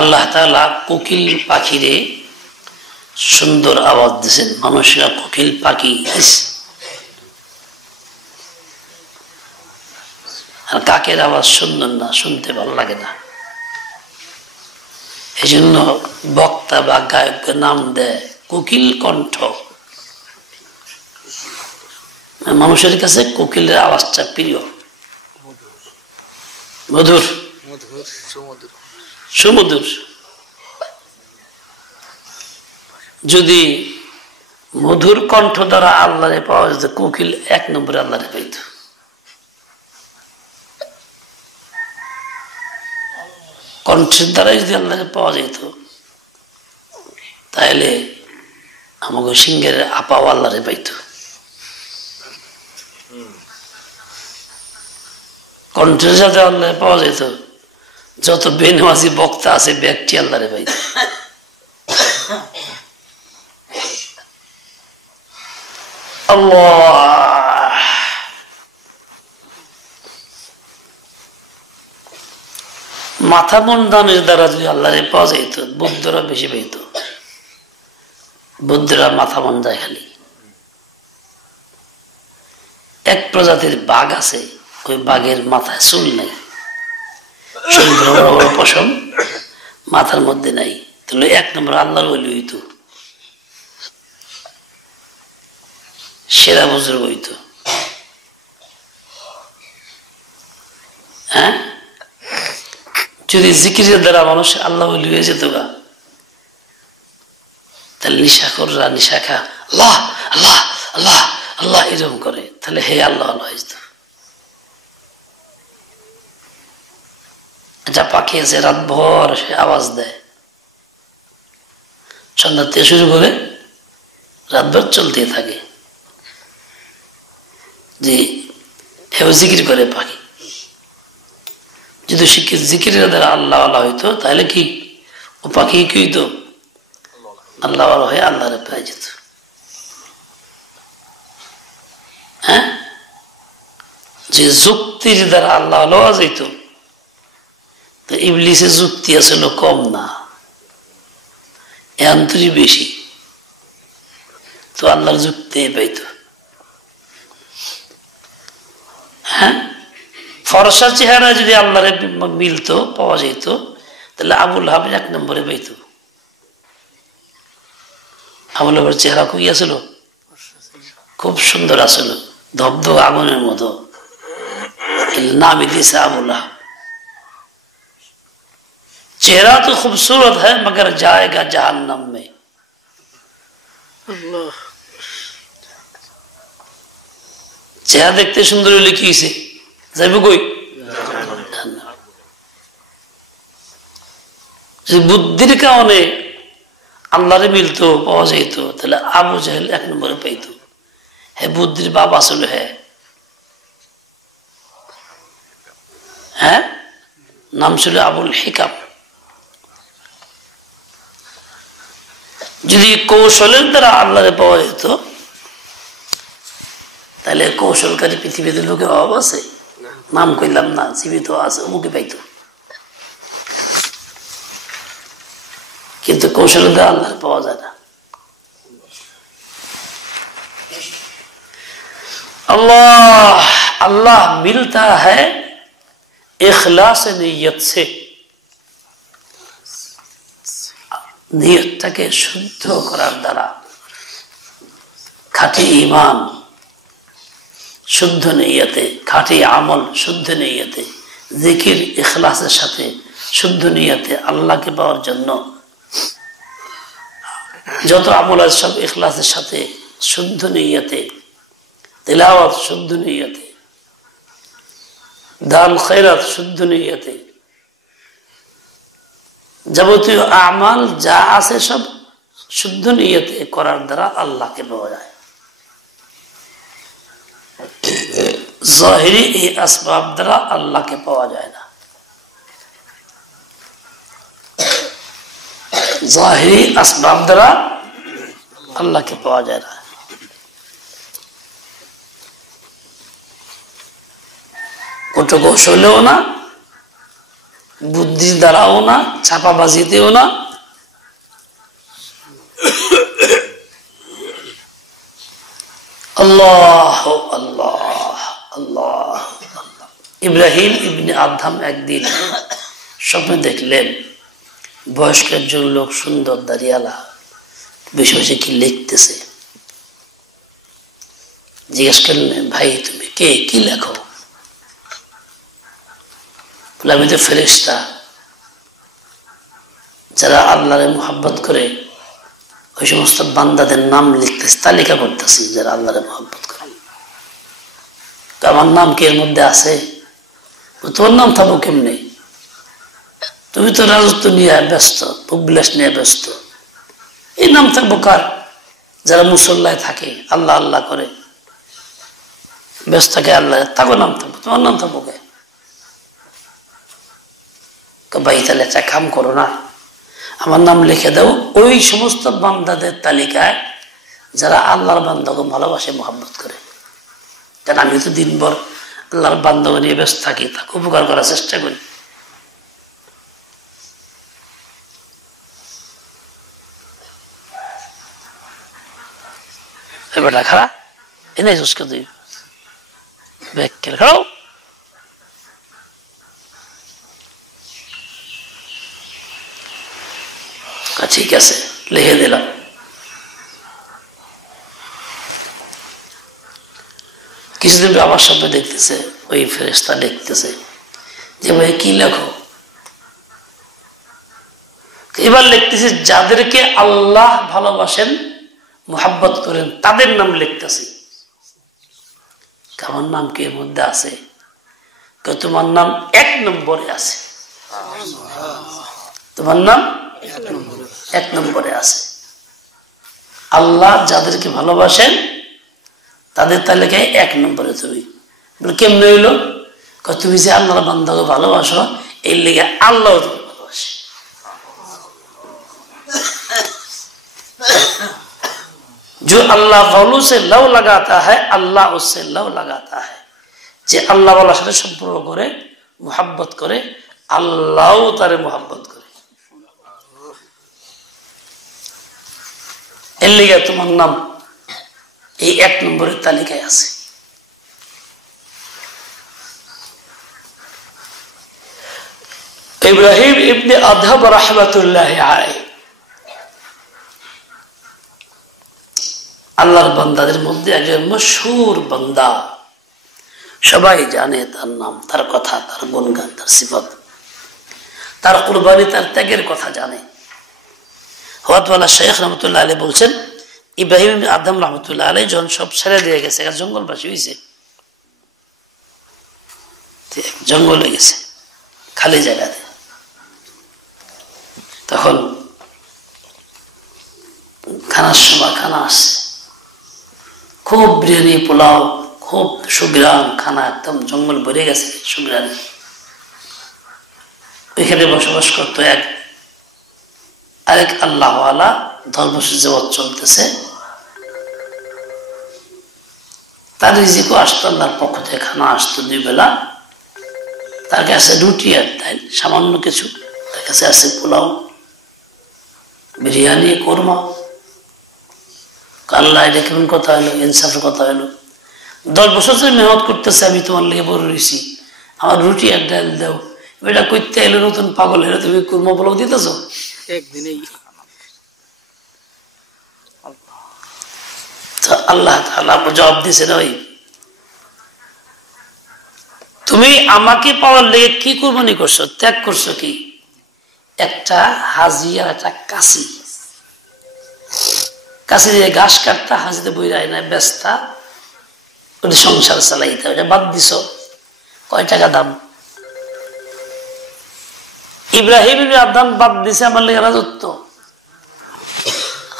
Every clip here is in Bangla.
আল্লাহ তাআলা কোকিল পাখিরে সুন্দর আওয়াজ দিয়েছেন। মানুষরা কোকিল পাখি আর কাকের আওয়াজ সুন্দর না, শুনতে ভালো লাগে না। এই জন্য বক্তা বা গায়ককে নাম দেয় কোকিল কণ্ঠ। মানুষের কাছে কোকিলের আওয়াজটা প্রিয়, মধুর, সুমধুর। যদি মধুর কণ্ঠ দ্বারা আল্লাহরে পাওয়া যেত, কোকিল 1 নম্বরে আল্লাহরে পাইত। কণ্ঠের দ্বারাই যদি আল্লাহরে পাওয়া যেত, তাহলে আমাকে সিংহের আপাও আল্লাহরে পাইত। কণ্ঠের সাথে আল্লাহরে পাওয়া যেত, যত বেনওয়াজি বক্তা আছে ব্যক্তি আল্লাহরে পাইত। আল্লাহ মাথা মন্দানের দ্বারা যদি আল্লাহরে পাওয়া যেত, বুদ্ধরা বেশি পাইত। বুদ্ধরা মাথা মন্দায় খালি। এক প্রজাতির বাঘ আছে, ওই বাঘের মাথায় চুল নাই, সুন্দর বড় বড় পশম, মাথার মধ্যে নাই। তাহলে 1 নম্বর আল্লাহর ওলি হইত, সেরা বুজুর্গ হইত। হ্যাঁ, যদি জিকিরের দ্বারা মানুষ আল্লাহ ওলি হয়ে যেত গা, তাহলে নিশাখোররা নিশা খা আল্লাহ আল্লাহ আল্লাহ আল্লাহ এরকম করে, তাহলে হে আল্লাহ আল্লাহ হয়ে যেত। যা পাখি আছে রাত ভর সে আওয়াজ দেয়, সন্ধ্যা থেকে শুরু করে রাত ভর চলতে থাকে, যে হেও জিকির করে পাখি। যদি জিকিরের দ্বারা আল্লাহ আল্লাহ হইতো, তাহলে কি ও পাখি কি হইতো? আল্লাহ আল্লাহ হয়ে আল্লাহরে পেয়ে যেত। হ্যাঁ, যে যুক্তির দ্বারা আল্লাহ আল্লাহ যেত, তো ইবলিসের যুক্তি আসলে কম না, এন্তরি বেশি, তো আল্লাহর যুক্তি পাইত। হ্যাঁ, ফরসা চেহারা যদি আল্লাহরে মিলতো, পাওয়া যেত, তাহলে আবুল হাব 1 নম্বরে পাইত। আবুল হাবের চেহারা খুবই আসলো, খুব সুন্দর আসলো, ধবধব আগুনের মতো, নামই দিয়েছে আবুল হাব। चेहरा तो खूबसूरत है मगर जाएगा जहन्नम में। চেহারা দেখতে সুন্দর হলে কি হয়েছে? যাইব কই? যদি বুদ্ধির কারণে আল্লাহরে মিলতো, পাওয়া যেত, তাহলে আবু জাহেল 1 নম্বরে পাইতো। হ্যাঁ, বুদ্ধির বাপ আসলে। হ্যাঁ, নাম ছিল আবুল হিকাম। যদি কৌশলের দ্বারা আল্লাহরে পাওয়া যেত, তাহলে কৌশলকারী পৃথিবীতে লোকের অভাব আছে? নাম কইলাম না, জীবিত আছে, মুখে পাইত। কিন্তু কৌশলের দ্বারা আল্লাহরে পাওয়া যায় না। अल्लाह अल्लाह मिलता है इखलास नियत से। নিয়তটাকে শুদ্ধ করার দ্বারা, খাঁটি ঈমান শুদ্ধ নিয়তে, খাঁটি আমল শুদ্ধ নিয়তে, জিকির ইখলাসের সাথে শুদ্ধ নিয়তে আল্লাহকে পাওয়ার জন্য যত আমল আছে সব ইখলাসের সাথে শুদ্ধ নিয়তে, তিলাওয়াত শুদ্ধ নিয়তে, দান খয়রাত শুদ্ধ নিয়তে, যাবতীয় আমাল যা আছে সব শুদ্ধ নিয়তে করার দ্বারা আল্লাহকে পাওয়া যায়। জাহিরি এই আসবাব দ্বারা আল্লাহকে পাওয়া যায় না। জাহিরি আসবাব দ্বারা আল্লাহকে পাওয়া যায় না। কুটকৌশলেও না, বুদ্ধি দ্বারাও না, চাপাবাজিতেও না, আল্লাহ আল্লাহ আল্লাহ। ইব্রাহিম ইবনে আদহাম একদিন স্বপ্নে দেখলেন বয়স্ক একজন লোক সুন্দর দাঁড়িয়ালা বসে বসে কি লিখতেছে। জিজ্ঞেস করলেন, ভাই তুমি কে, কি লেখো? বলে, আমি তো ফেরেশতা, যারা আল্লাহরে মুহাব্বত করে ওই সমস্ত বান্দাদের নাম লিখতেছে, তালিকা করতেছি যারা আল্লাহরে মুহাব্বত করে। তো আমার নাম কি এর মধ্যে আছে? তোমার নাম থাকবো কেমনে? তুমি তো রাজত্ব নিয়ে ব্যস্ত, উপবিলাস নিয়ে ব্যস্ত, এই নাম থাকবো কার? যারা মুসল্লায় থাকে, আল্লাহ আল্লাহ করে ব্যস্ত থাকে, আল্লাহ তাকে নাম থাকবো, তোমার নাম থাকবো কে? ভাই তাহলে একটা কাম করো না, আমার নাম লিখে দাও ওই সমস্ত বান্দাদের তালিকায় যারা আল্লাহর বান্দাকে ভালোবাসে, মহব্বত করে। কারণ আমি তো দিনভর আল্লাহর বান্দাকে নিয়ে ব্যস্ত থাকি, তাকে উপকার করার চেষ্টা করি। বেটা খারাপ এনে চুসকে তুই ব্যাগ খেলে খাও। ঠিক আছে, লিখে দিলাম। কিছুদিন আবার স্বপ্নে দেখতেছে ওই ফেরেশতা লিখতেছে যে ভাই কি লেখো? এবার লিখতেছে যাদেরকে আল্লাহ ভালোবাসেন, মুহাব্বত করেন, তাদের নাম লিখতেছি। আমার নাম কি এর মধ্যে আছে? তোমার নাম 1 নম্বরে আছে, তোমার নাম 1 নম্বরে আছে। আল্লাহ যাদেরকে ভালোবাসেন তাদের তালিকায় 1 নম্বরে তুমি। কেমনে হইল? তুমি যে আল্লাহর বান্দাকে ভালোবাসো, এই লেগে আল্লাহ তুমি ভালোবাসে। जो अल्लाह वालों से लव लगाता है, अल्लाह उससे लव लगाता है। যে আল্লাহ ওয়ালার সাথে সম্পর্ক করে, মুহাব্বত করে, আল্লাহও তারে মুহাব্বত করে। এর লেগে তোমার নাম এই 1 নম্বরের তালিকায় আছে। ইব্রাহিম ইবনে আদহাম রাহমাতুল্লাহি আলাইহি আল্লাহর বান্দাদের মধ্যে একজন মশহুর বান্দা, সবাই জানে তার নাম, তার কথা, তার গুণগান, তার সিফত, তার কুরবানি, তার ত্যাগের কথা জানে। হওয়াতওয়ালা শেখ রহমতুল্লাহ আলাইহি বলছেন, ইব্রাহিম ইবনে আদহাম রহমতুল্লাহ আলাইহি যখন সব ছেড়ে দিয়ে গেছে, জঙ্গলবাসী হয়েছে, জঙ্গলে গেছে খালি জায়গাতে, তখন খানার সময় খানা আসছে, খুব বিরিয়ানি, পোলাও, খুব সুগ্রাম খানা, একদম জঙ্গল ভরে গেছে সুগ্রামে। ওইখানে বসবাস করতো আরেক আল্লাহওয়ালা, ধর্মসূচি জগৎ চলতেছে, তার রিজিকও আসতো, আল্লাহর পক্ষ থেকে খানা আসতো 2 বেলা। তার কাছে রুটি আর ডাল, সামান্য কিছু, তার কাছে আছে পোলাও, বিরিয়ানি, কোরমা। আল্লাহ এটা কেমন কথা হলো, ইনসাফের কথা হলো। 10 বছর ধরে মেহনত করতেছে, আমি তোমার লেগে বড় রয়েছি, আমার রুটি আর ডাল দাও। এটা করতে এলো নতুন পাগল হলো, তুমি কুরমা পোলাও দিতেছ একদিনেই। আল্লাহ তাআলা জবাব দিয়েছেন, ওই তুমি আমাকে পাওয়ার লেগে কি কুরবানি করছো, ত্যাগ করছো কি? একটা হাজি আর একটা কাশি, কাশি দিয়ে ঘাস কাটতা, হাজিতে বইরাই না বেচতা, ওটা সংসার চালাইতে, ওটা বাদ দিছ। কয় টাকা দাম? ইব্রাহিম ইবনে আদহাম বাদ দিছে আমার লেগে রাজত্ব,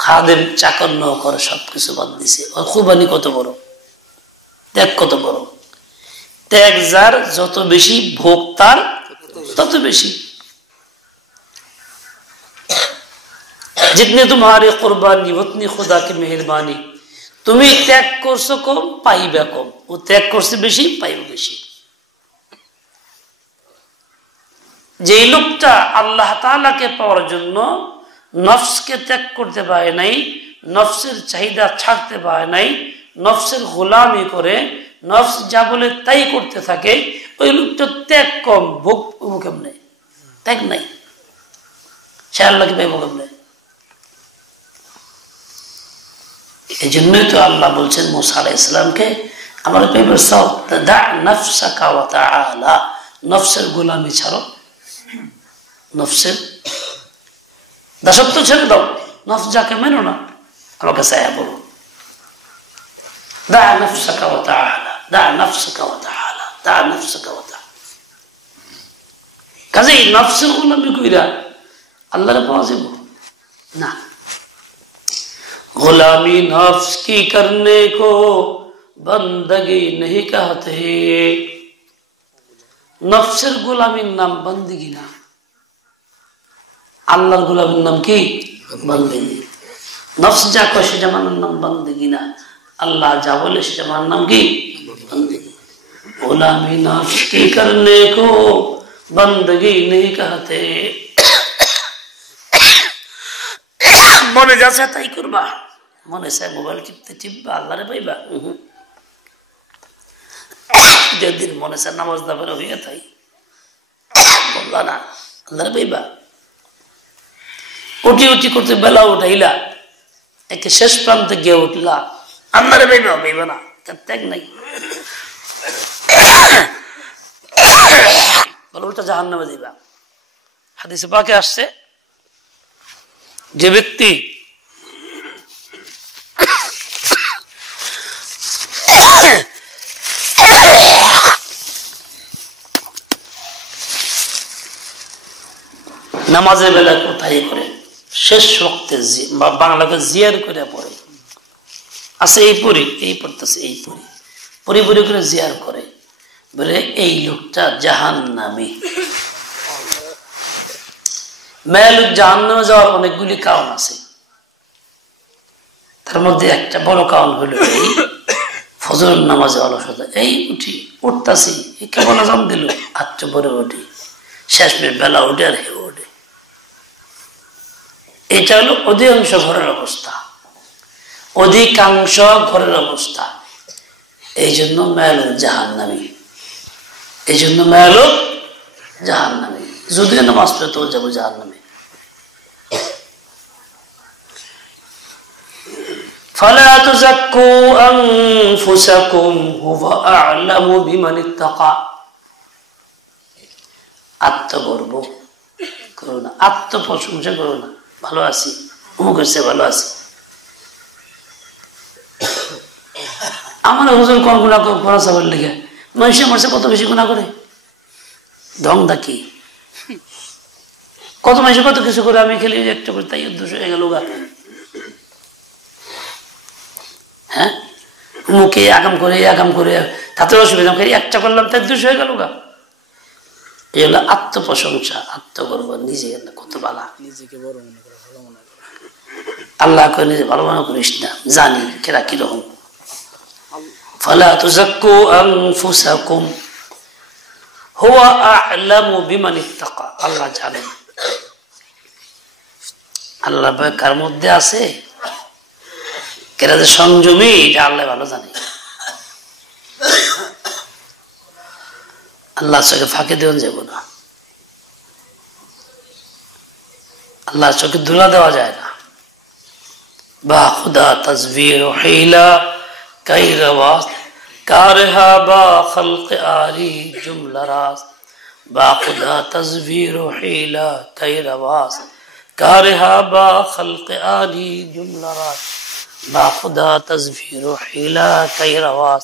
খাদেম, চাকর, নৌকর সবকিছু বাদ দিছে। ওর কুরবানি কত বড়, ত্যাগ কত বড়। ত্যাগ যার যত বেশি, ভোগ তার তত বেশি। जितने तुम्हारे कुर्बानी उतनी खुदा की मेहरबानी। তুমি ত্যাগ করছো কম, পাইবে কম, ও ত্যাগ করছে বেশি, পাইবে বেশি। যে লোকটা আল্লাহ তাআলাকে পাওয়ার জন্য নফসকে ত্যাগ করতে পারে নাই, নফসের চাহিদা ছাড়তে পারে নাই, নফসের গোলামি করে নফস যা বলে তাই করতে থাকে, ওই লোকটা ত্যাগ কম, ভোগ কেমনে, ত্যাগ নাই, সে আল্লাহকে পাইব কেমনে? এই জন্যই তো আল্লাহ বলছেন মুসা আলাইহিস সালামকে, আমার পেপার সব দা নফসাকা ওয়া তাআলা, নফসের গোলামি ছাড়ো, নফসের দাসত্ব ছেড়ে দাও, নফস যাকে মেনো না, আমার কাছে আয়া বলো দা নফসাকা ওয়া তাআলা, দা নফসাকা ওয়া তাআলা, দা নফসাকা ওয়া তাআলা। কাজেই নফসের গোলামি কইরা আল্লাহরে পাওয়া যাবে না। गुलामी नफ्स की करने को बंदगी नहीं कहते, नफ्सेर गुलामीर नाम बंदगी ना, আল্লাহর গোলামের নাম কি? বন্দেগী। নফস যা কয় সেটা মানার নাম বন্দেগী না, আল্লাহ যা বলে সেটা মানার নাম কি? বন্দেগী। গোলামি নফস কি করনে কো বন্দেগী নেই कहते, মনে যাচ্ছে তাই করবা, মনে চায় মোবাইল টিপতে টিপবা, আল্লাহরে পাইবা। যেদিন মনে চায় নামাজ না পড়ে হইয়া তাই বললা না, আল্লাহরে পাইবা। উঠি উঠি করতে বেলা উঠাইলা, একে শেষ প্রান্তে গিয়ে উঠলা, আল্লাহরে পাইবা, পাইবা না, ত্যাগ নাই, বলে উল্টা জাহান্নামে যাইবা। হাদিসে পাকে আসছে, যে ব্যক্তি নামাজের বেলা কোথায় করে শেষ রক্তে বাংলাকে জিয়ার করে পড়ে, আছে এই পড়ি, এই পড়তেছে এই পড়ি, পরি পরি করে জিয়ার করে, বলে এই লোকটা জাহান্নামী। মেয়ে লোক জাহান্নামে যাওয়ার অনেকগুলি কারণ আছে, তার মধ্যে একটা বড় কারণ হলো এই ফজর নামাজে অলসতা, এই উঠি উঠতাছি কেবল আজান দিল আচ্ছা পরে উঠি, শেষ বেলা উঠে আর হেউ ওঠে। এটা হলো অধিকাংশ ঘরের অবস্থা, অধিকাংশ ঘরের অবস্থা। এই জন্য মেয়ে লোক জাহান্নামী, এই জন্য মেয়ে লোক জাহান্নামী, যদিও নামাজ পড়তে যাবো জাহান্নামে। ফালা তুযাক্কু আনফুসাকুম হুয়া আ'লামু বিমান ইত্তাকা, আত্মগর্ব করো না, আত্মপ্রশংসা করো না, ভালো আছি, অমুক হচ্ছে ভালো আছি। আমার হুজুর কোন গুনাহ করা সবার লেগে, মানুষের মানুষে কত বেশি গুনাহ করে, ঢং ডাকি কত মানুষ কত কিছু করে, আমি খেলি একটা করে তাই উদ্দেশ্য হয়ে গেল গা। হ্যাঁ, মুখে আগাম করে তাতে অসুবিধা, একটা করলাম তাই দোষ হয়ে গেল গা। এই হলো আত্মপ্রশংসা, আত্মগর্ব, নিজে কত বালা, নিজেকে বড় মনে করে, ভালো মনে করে। আল্লাহ করে নিজে ভালো মনে করিস না, জানি কেরা কিরকম। ফালা তুযাক্কু আনফুসাকুম হুয়া আ'লামু বিমান ইত্তাকা, আল্লাহ জানেন। আল্লাহ ভয় কার মধ্যে আছে, কেরা যে সংযমী, এটা আল্লাহ ভালো জানে। আল্লাহ চোখে ফাঁকি দেওয়া যাব না, আল্লাহ চোখে ধুলা দেওয়া যায় না। বা খুদা তসবির হিলা কাই রওয়াজ কারহা বা খলক আরি জুমলা রাজ, বা খুদা তসবির হিলা কাই রওয়াজ কারহা বা খলক আরি জুমলা রাজ, বা খুদা তসবির হিলা কাই রওয়াজ,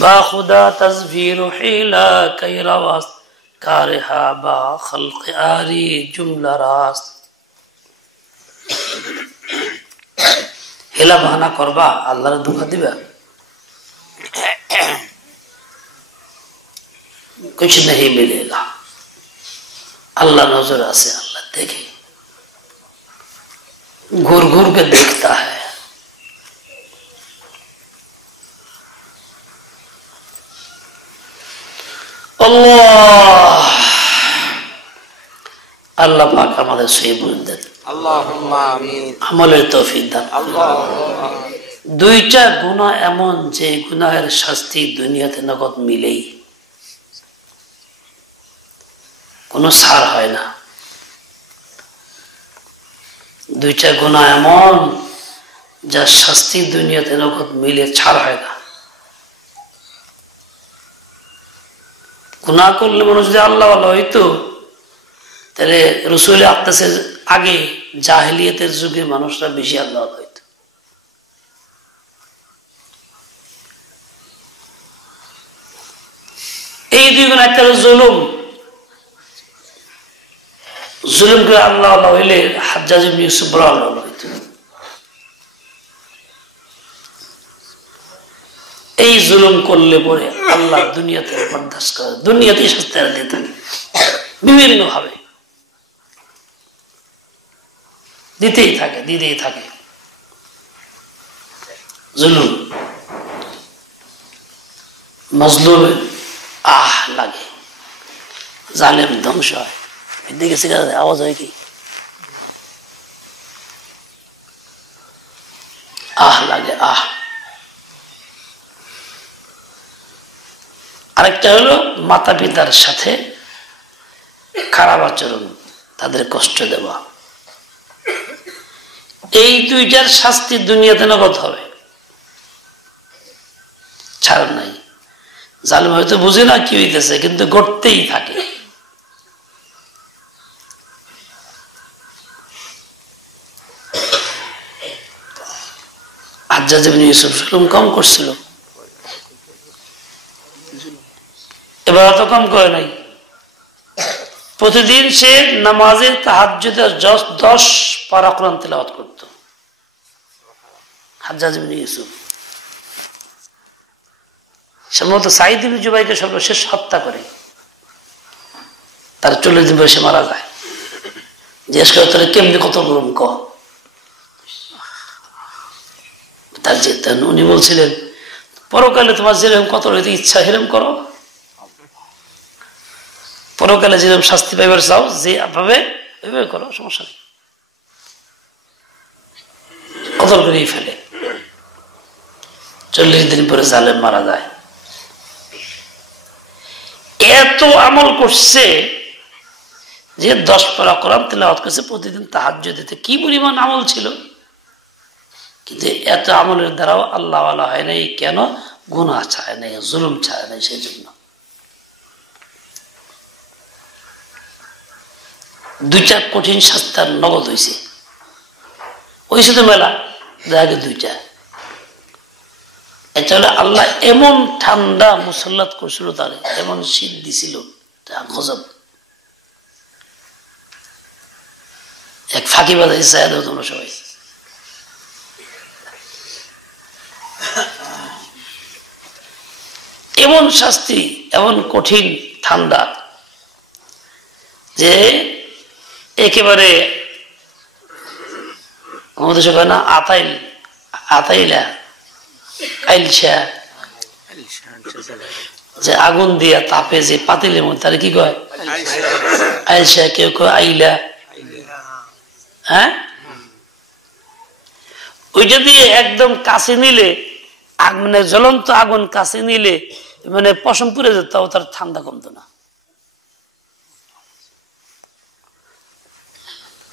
বা খুদা তসবির হিলা কাই রওয়াজ কারহা বা খলক আরি জুমলা রাজ। হেলা বাহানা করবা, আল্লাহর ধোঁকা দিবা, कुछ नहीं मिलेगा। अल्लाह नजर से अल्लाह देखे, घूर घूर के देखता है। अल्लाह আল্লাহ পাক আমাদের সহি বুঝ দেন, আমলের তৌফিক দান। দুইটা গুনাহ এমন যে গুনাহের শাস্তি দুনিয়াতে নগদ মিলেই, কোনো ছাড় হয় না। দুইটা গুনাহ এমন যার শাস্তি দুনিয়াতে নগদ মিলে, ছাড় হয় না। গুনাহ করলে মানুষ যদি আল্লাহ হইতো তাহলে রসুল আকদাসের আগে জাহেলিয়াতের যুগে মানুষরা বেশি আল্লাহ হইত। এই দুই গুণ, একটা হলো জুলুম, জুলুম করে আল্লাহ হইলে হাজ্জাজ ইবনে ইউসুফ বড় আল্লাহ হইত। এই জুলুম করলে পরে আল্লাহ দুনিয়াতে বরদাস্ত করে, দুনিয়াতে শাস্তি দিয়ে থাকে, বিভিন্ন ভাবে দিতেই থাকে জুলুম। মজলুম আহ লাগে, জালেম ধ্বংস হয়। এদিকে সিগারেট আওয়াজ হয় কি? আহ লাগে, আহ। আরেকটা হলো মাতা পিতার সাথে খারাপ আচরণ, তাদের কষ্ট দেওয়া। এই দুইটার শাস্তি দুনিয়াতে নগদ হবে, ছাড় নাই। জালেম হয়তো বুঝে না কি হইতেছে, কিন্তু ঘটতেই থাকে। হাজ্জাজ ইবনে ইউসুফ জুলুম কম করছিল, এবার অত কম করে নাই। প্রতিদিন সে নামাজে তাহাজ্জুদে 10 পারা কোরআন তেলাওয়াত করত হাজ্জাজ ইবনে ইউসুফ। সম্ভবত সাঈদ ইবনে জুবাইরকে সর্বশেষ হত্যা করে, তার 40 দিন বয়সে মারা যায়। জিজ্ঞেস করে তোর কেমনি কত গরম ক? তার যে উনি বলছিলেন, পরকালে তোমার যেরকম কত হইতে ইচ্ছা সেরকম করো, পরকালে যেরকম শাস্তি পাইবার চাও যে ভাবে ওইভাবে করো, সমস্যা নেই। কতল করেই ফেলে। 40 দিন পরে জালেম মারা যায়। এত আমল করছে যে 10 পারা কোরআন তেলাওয়াত করছে প্রতিদিন, তাহাজ্জুদে কি পরিমাণ আমল ছিল। কিন্তু এত আমলের দ্বারাও আল্লাহ ওয়ালা হয় নাই। কেন? গুনাহ চায় নাই, জুলুম চায় নাই, সেই জন্য। দুইটা কঠিন শাস্তার নগদ হয়েছে তো মেলা, দেখা দুইটা। এটা হলে আল্লাহ এমন ঠান্ডা মুসল্লাত করছিল, তার এমন শীত দিছিল, গজব। এক ফাঁকি বাজাই চায় দাও তোমরা সবাই। এমন শাস্তি, এমন কঠিন ঠান্ডা যে একেবারে আমাদের সবাই না আতাইলা আইলসা, যে আগুন দিয়া তাপে যে পাতিলের মধ্যে, তার কি কয়? আইলসা, কেউ কয় আইলা। হ্যাঁ, ওইটা দিয়ে একদম কাছে নিলে, মানে জ্বলন্ত আগুন কাছে নিলে মানে পশম পুড়ে যেত, তার ঠান্ডা কমতো না।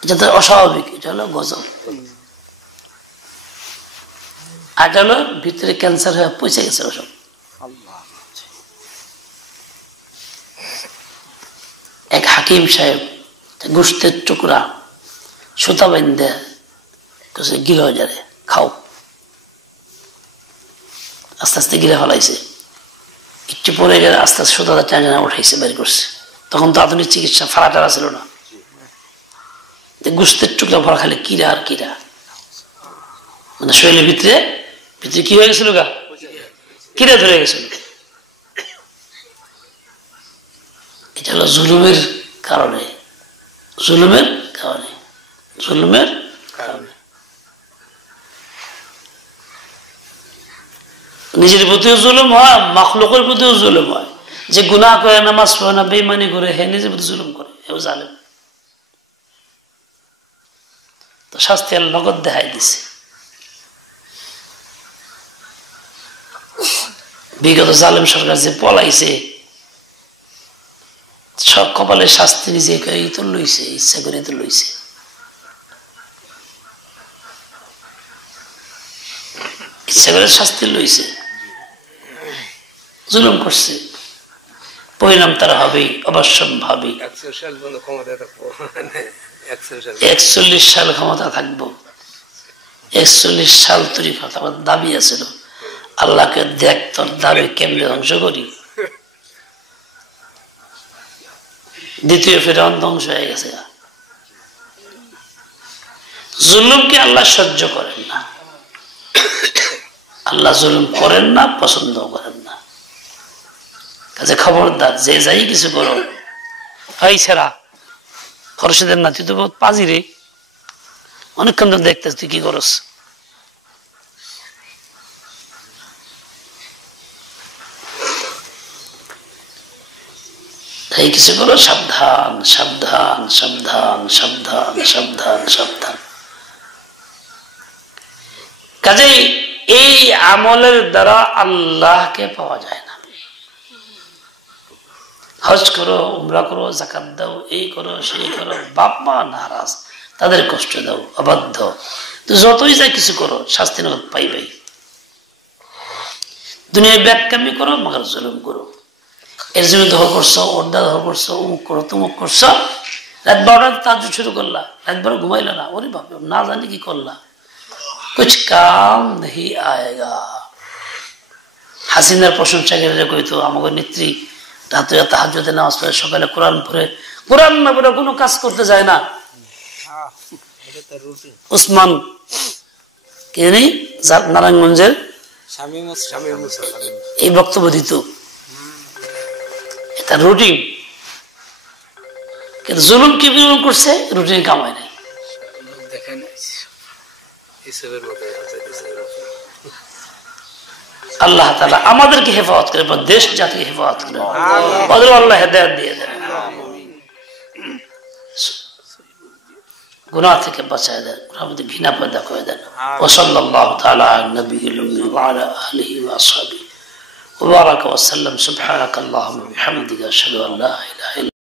এটা অস্বাভাবিক, এটা হলো গজব। আর এটা হলো ভিতরে ক্যান্সার হয়ে পচে গেছে ওসব। এক হাকিম সাহেব গোশতের টুকরা সুতা বাইন্ধে গিলে হয়ে যাবে, খাও। আস্তে আস্তে গিলে ফেলাইছে, একটু পরে আস্তে আস্তে সুতাটা টানা উঠাইছে, বের করছে। তখন তো আধুনিক চিকিৎসা ফাড়া টাড়া ছিল না, গোশতের টুকরা ভরা খালি কিরা আর কিরা, মানে শরীরের ভিতরে কি হয়ে গেছিল গা, কিরা ধরে গেছিল। এটা হলো জুলুমের কারণে, নিজের প্রতিও জুলুম হয়, মাখলুকের প্রতিও জুলুম হয়। যে গুনাহ করে, নামাজ পড়ে না, বেঈমানি করে, হে নিজের প্রতি জুলুম করে, এও জালেম। তো শাস্তি আল্লাহ নগদ দেখাই দিছে। বিগত জালেম সরকার যে পলাইছে সব কপালে শাস্তি নিজে তো লইছে, ইচ্ছা করে তো লইছে। ইচ্ছা করে শাস্তি লইছে, জুলুম করছে, পরিণাম তার হবেই অবশ্যম্ভাবী। 41 সাল ক্ষমতা থাকবো, 41 সাল তৈরি আমার দাবি আছিল আল্লাহকে দেখ তোর দাবি কেমনে ধ্বংস করি। দ্বিতীয় ফেরাউন ধ্বংস হয়ে গেছে। জুলুমকে আল্লাহ সহ্য করেন না, আল্লাহ জুলুম করেন না, পছন্দ করেন না। কাজে খবরদার, যে যাই কিছু করো, এই ছেড়া খরচের না, তুই তো বহুত পাজি রে, অনেকক্ষণ তো দেখতেছ তুই কি করস। এই কিছু করো, সাবধান সাবধান সাবধান সাবধান সাবধান সাবধান। কাজেই এই আমলের দ্বারা আল্লাহকে পাওয়া যায় না। হজ করো, উমরা করো, যাকাত দাও, এই করো সেই করো, বাপ মা নারাজ, তাদের কষ্ট দাও, অবাধ্য, তো যতই যা কিছু করো শাস্তি নগদ পাইবেই। দুনিয়ায় ব্যাককামি করো, মগর জুলুম করো, এর জন্য দখল করছো, ওরদা দখল করছো, অমুক করো তমুক করছো, রাত 12টা তাহাজ্জুদ শুরু করলা, রাত 12 ঘুমাইলো না, ওরে বাপ না জানি কি করলা, কুছ কাম নেই আয়েগা। হাসিনার প্রশংসা করে কইতো আমাকে নেত্রী রাতে তাহাজ্জুদে নামাজ পড়ে, সকালে কোরআন পড়ে, কোরআন না পড়ে কোনো কাজ করতে যায় না। উসমান কে নেই নারায়ণগঞ্জের এই বক্তব্য দিত, এটা রুটিন। কিন্তু জুলুম কি করছে, রুটিন কামায় নাই। আল্লাহ তাআলা আমাদেরকে হেফাজত করে, দেশ জাতিকে হেফাজত করে, ওদের আল্লাহ হেদায়েত দিয়ে দেন, গুনাহ থেকে বাঁচায় দেন, আমাদের ঘৃণা পয়দা করে দেন। ওয়া সাল্লাল্লাহু তাআলা আলা নবিয়িল উম্মি ওয়া আলা আলিহি ওয়া আসহাবিহি ওয়া বারাকা ওয়া সাল্লাম। সুবহানাকাল্লাহুম্মা ওয়া বিহামদিকা আশহাদু আল্লা ইলাহা ইল্লা